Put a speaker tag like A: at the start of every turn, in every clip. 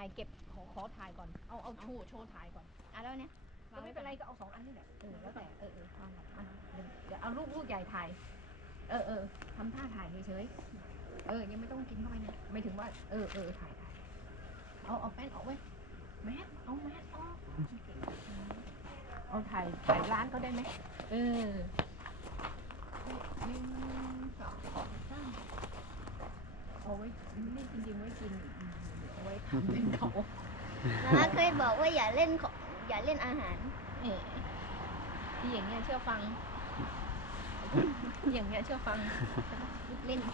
A: ายเก็บขอถ่ายก่อนเอาโชว์ถ่ายก่อน
B: แล้วเนี่ย
A: ก็ไม่เป็นไรก็เอา2 อันนี่แหละแล้วแต่เดี๋ยวเอาลูกใหญ่ถ่ายทำท่าถ่ายเฉยๆยังไม่ต้องกินเข้าไปนะไม่ถึงว่าถ่ายเอาแป้นออกไว้แมสเอาแมสออกเอาถ่ายร้านก็ได้ไหม1 2 3เอาไว้นี่จริงๆไว้กินเอาไว้ทำเป็นเขา
B: นะเคยบอกว่าอย่าเล่นอาหาร
A: ที่อย่างเงี้ยเชื่อฟังอย่างเงี้ยเชื่อฟัง
B: เล่น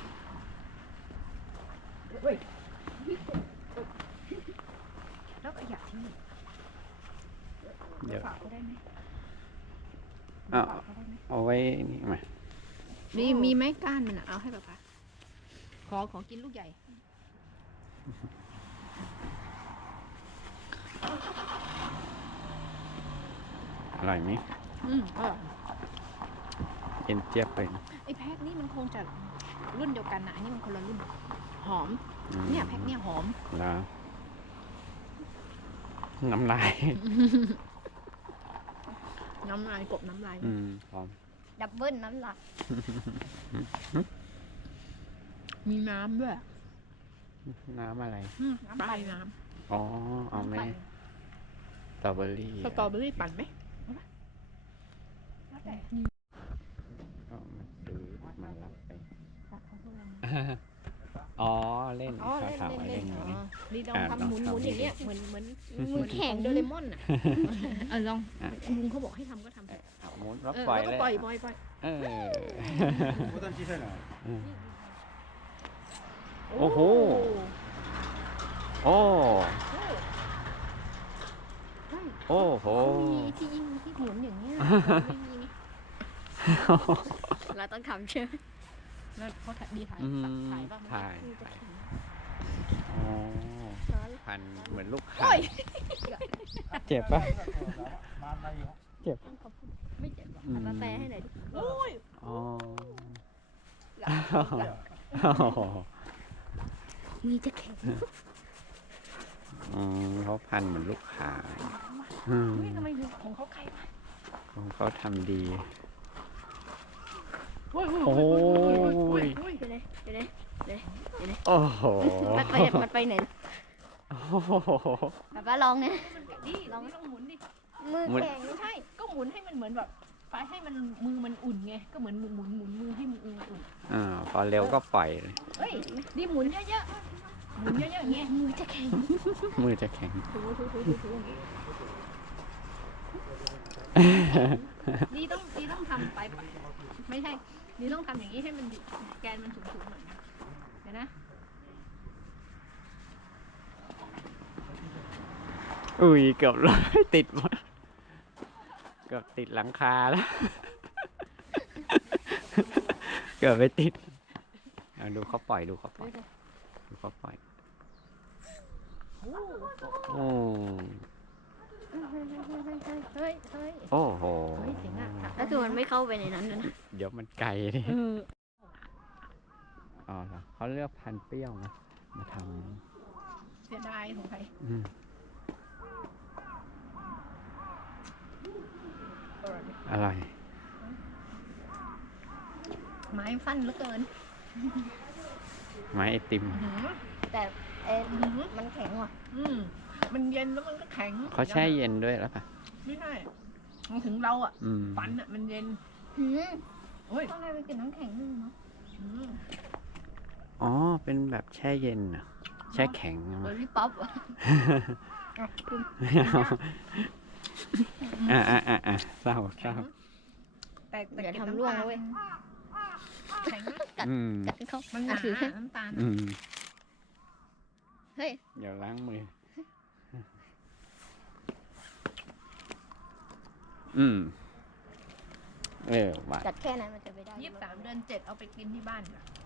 A: แล้วก็อยากที่
C: เดี๋ยว
A: ฝากเขาได้ไหม
C: เอาไว้นี่มา
A: มีไหมก้านมันเอาให้แบบขอกินลูกใหญ่
C: อร่อยไหมเอ็นเจี๊ยบเลย
A: ไอ้แพ็คนี่มันคงจะรุ่นเดียวกันนะอันนี้มันคนละรุ่นหอมเนี่ยแพ็คเนี่ยหอม
C: แล้วน้ำลาย
A: กบน้ำลาย
C: หอม
B: ดับเบิ้ลน้ำลาย
A: มีน้ำด้วย
C: น้ำอะไร
A: ปลายน้
C: ำอ๋อเอาไหมสตรอเบอรี่
A: ปั่นไหม
C: ก็มาซื้อมารับไปอ๋อเล่นเขาถามว่าเล่นไหม
A: นี่ลองทำหมุนอย่างเงี้ยเหมือนแข่งโดเรมอนอ่ะลองลุงเขาบอกให้ทำก็ทำ
C: หมุนแล้วปล่อยเลย
A: ปล่อย
C: โอ้โหโอ้โห
A: มีที่ยิงที่หมุนอย่างเงี้ย
B: เราต้องทำเชื่อ
A: แล้วเขาดีถ่ายบ้าง
C: ถ่ายพันเหมือนลูกข่าเจ็บปะเจ็บ
B: ไม่เจ็บหรอกมาแปลให้หน่อยดิมีจะแข็ง
C: เขาพันเหมือนลูกข่า
A: ทำไมของเขาใครวะ
C: ของเขาทำดี
A: โอ้ย
B: ไปเลย
C: โอ้โห
B: มันไปไหนป้าลองเนี่ย
A: ลองต้องหมุนดิ
B: มือแข็ง
A: ไม่ใช่ก็หมุนให้มันเหมือนแบบไปให้มันมือมันอุ่นไงก็เหมือนหมุนมือให้มืออุ่น
C: พอเร็วก็ปล่อยเลย
A: เฮ้ยดิหมุนเยอะๆหมุนเยอะๆอย่างเงี้ย
B: มือจะแข็ง
A: ถูนี่ต้องทำไปไม่ใช่นี่ต้องทำอย่างนี้ให้มันแกนมันสูงหน่อยเดี๋ยวนะ
C: อุ้ยเกือบเลยติดมาเกือบติดหลังคาแล้วเกือบไปติดดูเขาปล่อยโอ้โอ้โห
B: แล้วคือมันไม่เข้าไปในนั้นนะ
C: เดี๋ยวมันไกลดิอ๋อเขาเลือกพันธุ์เปรี้ยวนะมาท
A: ำเสียดายของใคร
C: อะไร
A: ไม้ฟันเหลือเกิน
C: ไม้ไอติม
B: แต่มันแข็งว่ะ
A: มันเย็นแล้วมันก็แข็ง
C: เขาแช่เย็นด้วยแล้วป่ะ
A: ไม่ใช่ถึงเราอ่ะฟันอ่ะมันเย็น
B: โอ้ยต้องอะไรไปกินน้ำแข็งนึงเนาะ
C: อ๋อเป็นแบบแช่เย็นอ่ะแช่แข็ง
B: เบอร์รี่ป๊อป
C: เศร้า
A: แต่
B: อย่าทำร่วงเว้ย
A: แข็ง
B: กัดเข้า
A: มันถือน้ำตาล
B: เฮ้ย
C: อย่าล้างมือ
B: กัดแค่นั้นมันจะไปได้
A: 23 เดือน 7เอาไปกินที่บ้าน